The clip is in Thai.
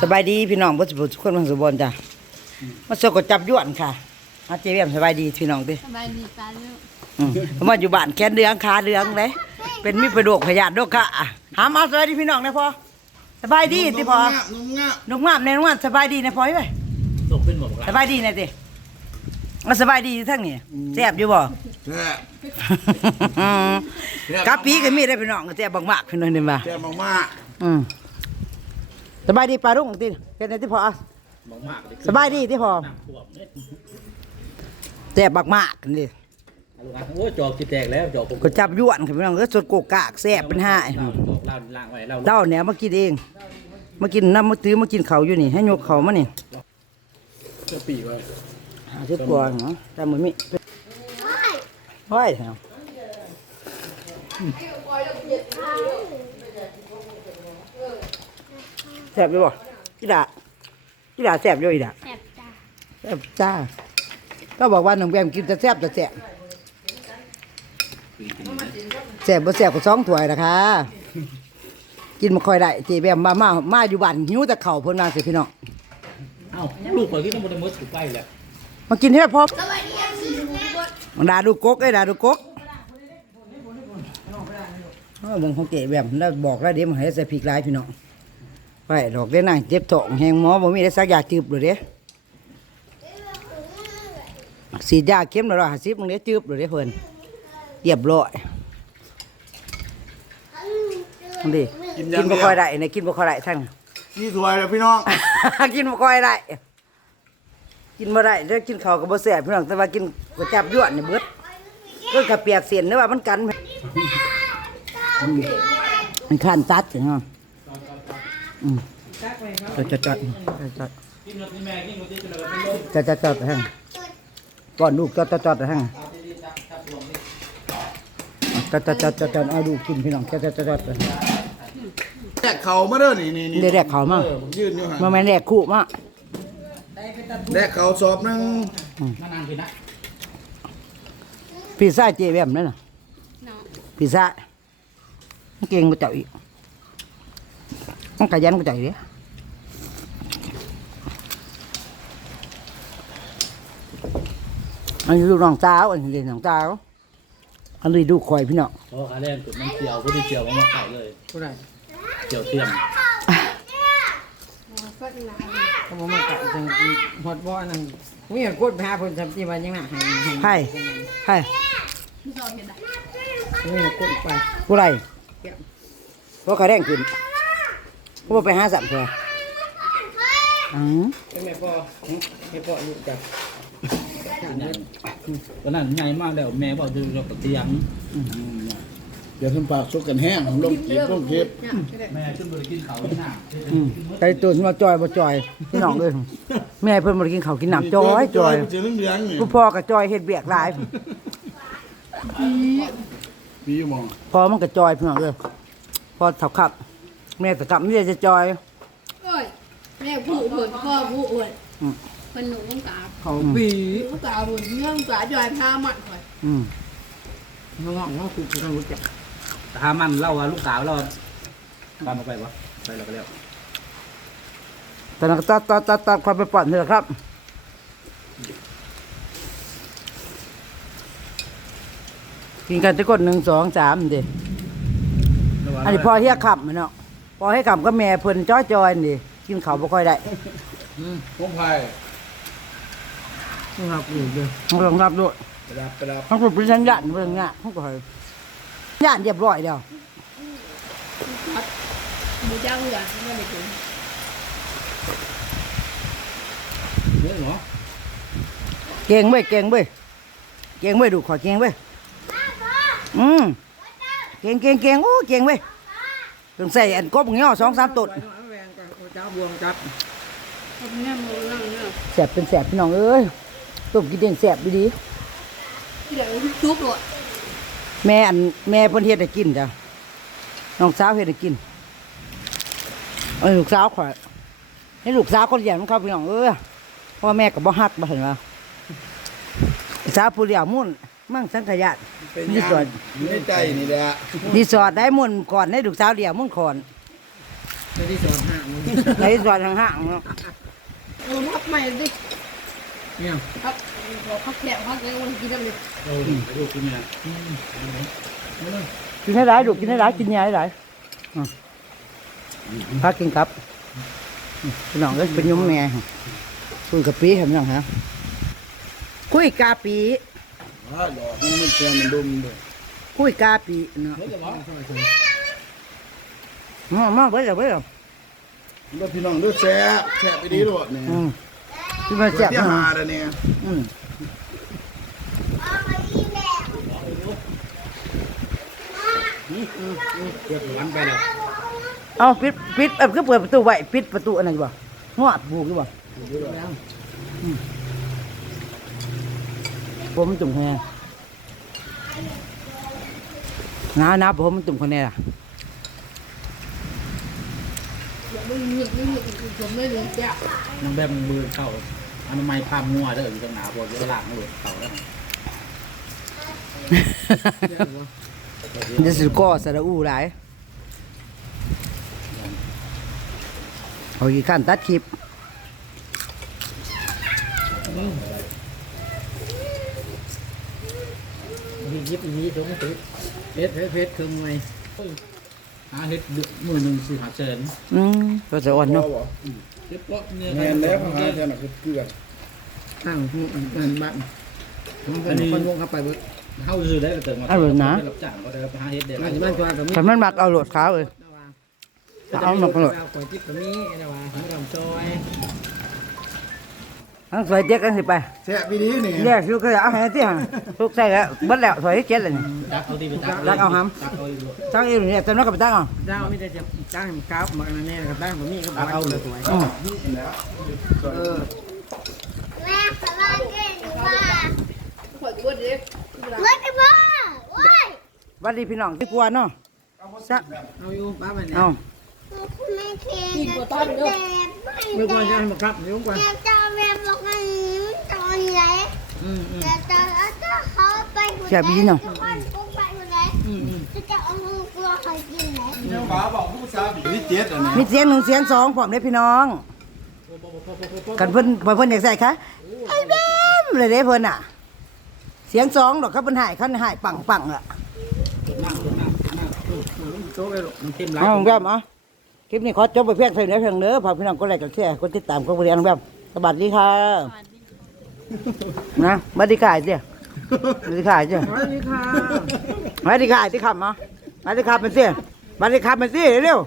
สบายดีพี่น้องบ่สิบ่ทุกคนบางสุบนจ้ะมาสกดจับยวนค่ะอาเจเวียมสบายดีพี่น้องติสบายดีป้าลูกอืมเพราะว่าอยู่บ้านแขนเดืองขาเดืองเลยเป็นมีประโดกพยาธิโรคค่ะอะหามาสบายดีพี่น้องนะพ่อสบายดีติพ่อนุ่มงะนกงามในนกงามสบายดีนะพ่อเอ้ยตกเป็นหมดสบายดีนะติมาสบายดีอยู่ทั้งนี้แซ่บอยู่บ่ แซ่บกะปีก็มีได้พี่น้องก็แซ่บมากๆพี่น้องนี่มาแซ่บมากอืม สบายดีปลารุ่งติเป็นไงที่พ่อมากมากเลยสบายดีที่พ่อน้ำท่วมเนี่ยแซ่บมากๆนี่เอาลูกอะโอ้จอกจิตแตกแล้วจอกผมก็จับยวนค่ะพี่น้องก็สดโกกากแซ่บเป็นห้าเราจอกเราล่างไว้เราเต้าเนี่ยมากินเอง มากินน้ำมาตื้อมากินเขาวอยู่นี่ ให้ยกเขามานี่จะปีไว้หาสิบกว่าเนาะแต่มือมิว้ายเนาะแซ่บอยู่บ่อีดาอีดาแซ่บอยู่อีดาแซ่บจ้าแซ่บจ้าก็บอกว่าน้องแบมกินแต่แซ่บแต่แซ่บแซ่บบ่แซ่บก็สองถ้วยนะคะกินมาค่อยได้เจแบมมามามาอยู่บ้านหิวแต่ข้าวเพิ่นมาสิพี่น้องเอ้าลูกเปิดที่ต้องบนมือถือไปแล้วมากินให้พอมังดาดูกกไอ้ยดาดูกกเออเบิ่งของเจแบมแล้วบอกแล้วเดี๋ยวมาให้ใส่พริกหลายพี่น้อง ไปดอกได้นั่งเจ็บท้องแหงหมอบ่มีได้สักยาจืบเลยเด้สีดยาเข้มแล้วหาซิบมึงเด้จืบเลยเด้เพิ่นเรียบร้อยอันนี้กินบ่ค่อยได้นะกินบ่ค่อยได้ทั้งๆนี่สวยเลยพี่น้อง กินบ่ค่อยได้ กินบ่ได้เด้อกินข้าวก็บ่แซ่บพี่น้องแต่ว่ากินก๋วยจับยวนนี่เบิดก็กระเปียกเสียนเด้อว่ามันกันมันคันตัดจังเนาะ อืมจอดจอดจอดจอดกินรถที่แม่กินรถที่จะเลยเป็นลมจอดจอดจอดให้ก่อนลูกจอดจอดจอดให้จอดจอดจอดจอดจอดเอาดูกินพี่น้องจอดจอดจอดจอดแซ่บเข่ามาเด้อนี่นี่นี่ได้แรกเขามาเออผมยืนอยู่ห่างมาแม่นแรกคู่มาแลกเข่าสอบหนึงนานๆทีนะพี่ซ่าเจแวมนั่นน่ะเนาะพี่ซ่าเก่งกว่าเจ้าอีก มันขยันกว่าเจ้าอีกเด้อันนี้ลูกน้องสาวอันนี้น้องสาวอันนี้ดูข่อยพี่น้องเพราะขาแรงจุดน้ำเจียวผู้ที่เจียวมันมาขายเลยเจียวเทียมก็หนาเขาบอกมากัดจังหอดบ่อนั่นมีกดไปหาเพิ่นทำที่ว่ายังน่ะให้ให้ให้ให้ที่ชอบเห็นอะมีกดไปผู้ไรเพราะขาแรงขึ้น เพราะว่าไปหาสัมเถอะอืมเป็นแม่พ่อแม่พ่ออยู่จ้ะตอนนั้นใหญ่มากแล้วแม่บอกดูเรากับเตียงเดี๋ยวทำปากซุกกันแห้งผมลงกีบลงเก็บแม่ขึ้นบนกินเขาที่หน้าอืมใจตัวมาจอยบ่จอยพี่น้องเลยแม่เพิ่นบ่ได้กินข้าวกินน้ำจอยจอยมันจะเหลืองๆนี่ผู้พ่อก็จอยเฮ็ดเบียกหลายปีหมองพอมันก็จอยพี่น้องเลยพอเท่าขับ แม่ก็ขับไม่ได้จะจอย โอ้ยแม่ผู้อวดพ่อผู้อวดอืม คนหนูต้องกาเขาปีลูกกาบนเรื่องกาจอยพามันก่อนอืมน้องน้องคือต้องรู้จักถ้ามันเล่าว่าลูกสาวเราตามมาไปวะไปเราไปแล้วตอนนั้นก็ตัดตัดตัดตัดความไปป่อนเถอะครับกินกันจะกดหนึ่งสองสามเดิอันนี้พอเฮียขับมันเนาะ พอให้ขับก็แม่เพิ่นจ้อยจอยนี่กินข้าวบ่ค่อยได้พวกไผ่ครับอยู่เด้อต้องลองรับด้วยกระดับกระดับเขาก็เป็นยันยันเบิ่งอะเขาก็ให้ยันเรียบร้อยเดียวหมูจ้าเหลือไม่ได้กินเยอะเหรอเก่งเว้ยเก่งเว้ยเก่งเว้ยดูขอเก่งเว้ยอืมเก่งเก่งเก่งโอ้เก่งเว้ย ต้องใส่อันกบเงี้ยสองสามตุดแหวงกันเจ้าบวงจับทำเนี่ยมือนั่งเนี่ยแสบเป็นแสบพี่น้องเอ้ยต้มกินเองแสบดีที่เดี๋ยวทุบเลยๆแม่อันแม่เพิ่นเฮ็ดให้กินจ้ะน้องสาวเฮ็ดให้กินเอ้ยลูกสาวข่อยให้ลูกสาวคนเดียวมันเข้าพี่น้องเอ้ยพ่อแม่ก็บ่ฮักบ่เห็นว่าสาวผู้เดียวมุ่น มั่งสังขยาตเป็นนี่ยาส่วนอยู่ในใจนี่แหละรีสอร์ทได้มุ่นก่อนให้ลูกสาวเดียวมุ่นก่อนไม่ได้สอนห้างมันในซอยห่างๆเนาะเออพักใหม่ดิเนี่ยครับบอกพักแขกพักเลยวันกินน้ำเลยเราลูกกินเนี่ยกินให้หลายลูกกินให้หลายกินยาให้หลายอะพากินครับพี่น้องก็เป็นยมแม่คุยกับปีเห็นยังฮะคุยกาปี ว่าดอกมันไม่แช่มันดมด้วยคุยกาปีเนาะมามาเบิ่งเบิ่งแล้วพี่น้องด้วยแช่แช่ไปดีด้วยเนี่ยอืมที่มาแซ่บเที่ยนะหาแล้วเนี่ยอืมเรียกหวานไปแล้วเอาปิดปิดเออก็เปิดประตูไว้ปิดประตูอันนั้นดีกว่าหัวบูกดีกว่าอืม ผมมันจุ่มคะแนนน้าน้าผมมันจุ่มคะแนนล่ะมึงหยิบมึงหยิบผมไม่เลยจ้ะน้ำแบบมือเข่าอนามัยภาพงัวเด้ออยู่ตรงหนาบนเวลาของหลุดเข่าแล้วจะสุก็สระอูหลายเอาอีกขั้นตัดคลิป ยิบยิบอีนี้ตรงนี้ติดเพชรเพชรคือมวยหาเฮ็ดมือหนึ่งสี่หาเซนอืมก็จะอ่อนพอเนาะบ่เรียบร้อยเนี่ยแม่นแล้วพหาแท้น่ะคือเกลือตั้งหูอันอันบ้านมันเป็นคนวงเข้าไปเบิดเข้าซื้อได้แต่มารับจ้างก็ได้หาเฮ็ดเดี๋ยวมันจะบ้านตัวกับมีแต่มันมักเอาโหลดขาวเลยเอาหมดเลยเอาก๋วยจิ๊บกับมีอะไรวะของลำซอย ทั้งสวยเจ๊กันสิไปแช่ไปดีนี่เรียกลูกก็เอาให้ที่ห่างลูกใส่แล้วเบิดแล้วสวยที่เจ็ดเลยนี่ ตักเอาที่ไปตักตักเอาหตักเอาอีกตั้งอีกเนี่ยแต่น้องก็ไปตั้งเอาเจ้าไม่ได้จะจ้างกราฟมาแน่กับตั้งแบบนี้ก็บอกเอาเลยสวยอืมแม่สบายเก่งว่าขอดูว่าเด็กเลิกกันว่าว้ายหวัดดีพี่น้องที่กลัวเนาะซะเอาอยู่ป้ามันเนี่ยเอาคุณไม่เคยจะเจ็บไม่เมื่อก่อนจะได้ให้มากราฟเดี๋ยวก่อนเจ็บจะแม่บอกให้ตอนไหน อืมอืมจะจะจะเขาไปคนไหนจะคนปุ๊บไปคนไหนอืมอืม จะจะเอามือกลัวเขากินไหนนี่เจ็ดอันนี้มีเสียงหนึ่งเสียงสองพร้อมเลยพี่น้องกันเพิ่นเพิ่นเพิ่นอยากใส่คะไอ้เบ้มเลยเด้เพิ่นอะ เสียงสองดอกเขาเพิ่นหายเขาหายปังปังอะโต๊ะไปหรอกมันเข้มร้ายเอาน้องแบมเอาคลิปนี้ขอจบไปเพียงเท่านี้เพียงเด้อฝากพี่น้องกดไลค์กดแชร์กดติดตามกดบริการน้องแบมสวัสดีค่ะนะสวัส นะไม่ไอ้เจ้าสวัสดีค่ไอ้เจ้าสวัสดีค่ะสวัสดีค่ะไอ้ที่ขับมาสวัสดีค่ะเป็นเสียสวัสดีค่ะเป็นเสียเร็ว